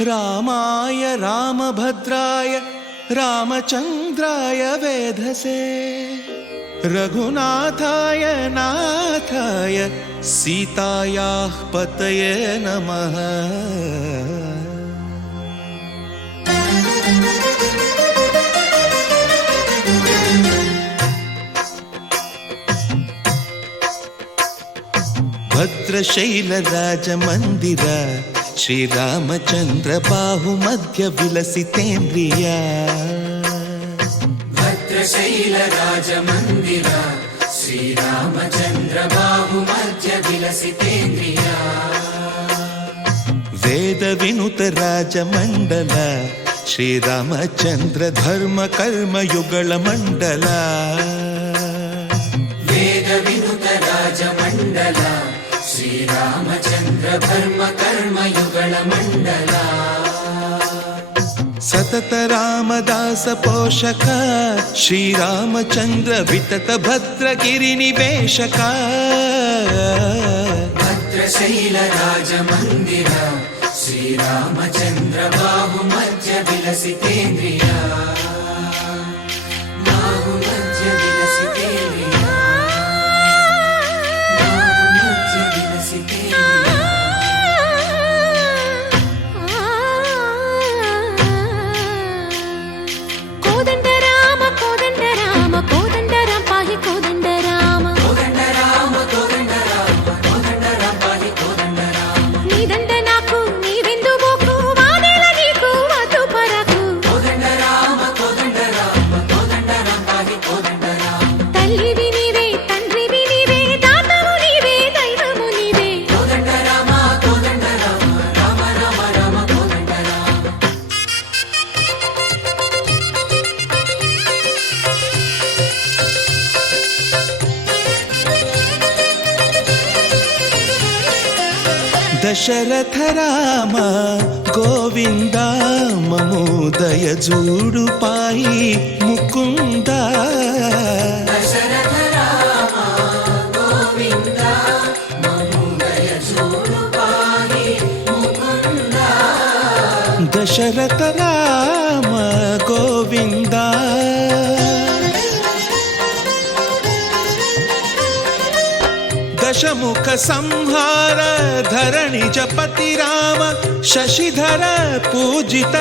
रामाय रामभद्राय रामचन्द्राय वेधसे रघुनाथाय नाथाय सीतायाः पतये नमः। भद्रशैलराजमन्दिर श्रीरामचन्द्र बाहुमध्य विलसितेन्द्रिया। भद्रशैलराजमन्दिर श्रीरामचन्द्र बाहुमध्य विलसितेन्द्रिया। वेदविनुत राजमण्डल श्रीरामचन्द्र धर्म कर्म युगल मण्डल। वेदविनुत राजमण्डल श्रीरामचन्द्र धर्म कर्म युगल मण्डल। सतत रामदास पोषक श्रीरामचन्द्र वितत भद्रगिरि निवेशक। भद्रशैलराजमन्दिर श्रीरामचन्द्र बाहुमध्य विलसितेन्द्रिया। बाहुमध्य विलसितेन्द्रिया। बाहुमध्य विलसितेन्द्रिया। कोदंड राम पाहि कोदंड राम। कोदंड राम पाहि कोदंड राम। नी దండ నాకు నీ విందు బోకు వాదేల నీకు వద్దు పరకు। కోదండ రామ పాहि కోదండ రామ। తల్లివి నీవే తండ్రివి నీవే దాతవు నీవే దైవము నీవే। కోదండ రామ రామ రామ రామ కోదండ రామ। दशरथ राम गोविंद ममोदय जूडु पाई मुकुंद। दशरथ राम गोविंद ममोदय जूडु पाहि मुकुंद। दशरथ राम गोविंद दशमुख संहार धरणि जपति राम शशिधर पूजित।